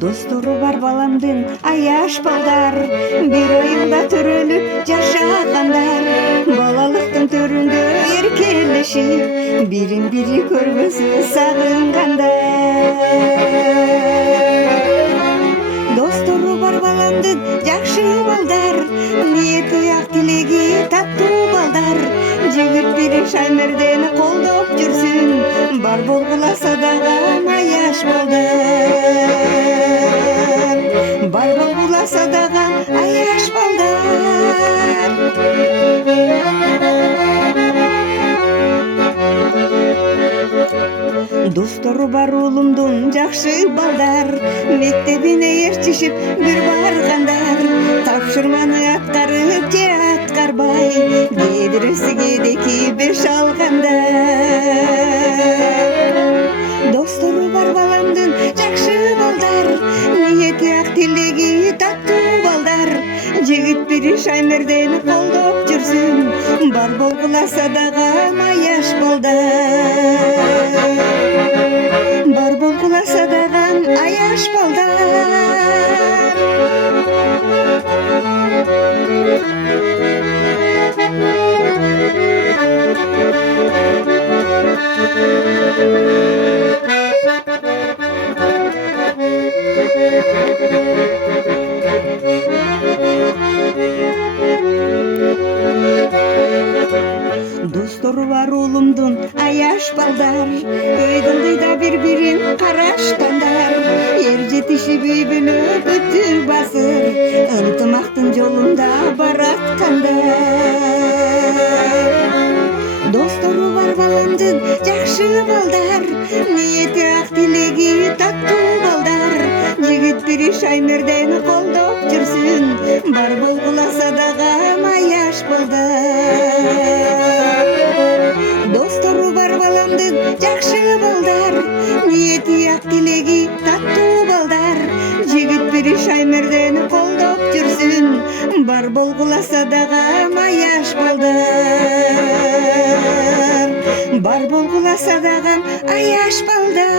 Достору бар баламдын аяш балдар, бир айылда төрөлүп жашагандар. Балалыктын төрүндө эркелешип, бирин бири көргөсү сагынгандар. Достору бар баламдын жакшы балдар, ниети ак тилеги таттуу балдар. Жигит бири Шаймердени колдоп жүрсүн, бар болгуласа дагы аяш балдар. Бар болгуласа дагы аяш балдар. Достору бар уулумдун жакшы балдар, мектебине ээрчишип бир баргандар. Тапшырманы аткарып же аткарбай, кээ бирөөсү кээдеки 5 алгандар. Достору бар баламдын жакшы балдар, ниети ак тилеги таттуу балдар. Жигит бири Шаймердени колдоп жүрсүн, бар болгуласа дагы аяш балдар. Бар болгуласа дагы аяш балдар. Достору бар уулумдун аяш балдар, өйдөн кыйда бири-бирин карашкандар. Эр жетишип үй бүлөп өттү басыр, ынтымактын жолунда бараткандар. Достору бар баламдын жакшы балдар, ниети ак тилеги таттуу балдар. Жигит бири Шаймердени колдоп жүрсүн, бар болгуласа дагы аяш балдар. Достору бар баламдын жакшы балдар, ниети ак тилеги таттуу балдар. Жигит бири Шаймердени колдоп жүрсүн, бар болгуласа дагы аяш балдар. Бар болгуласа дагы аяш балдар.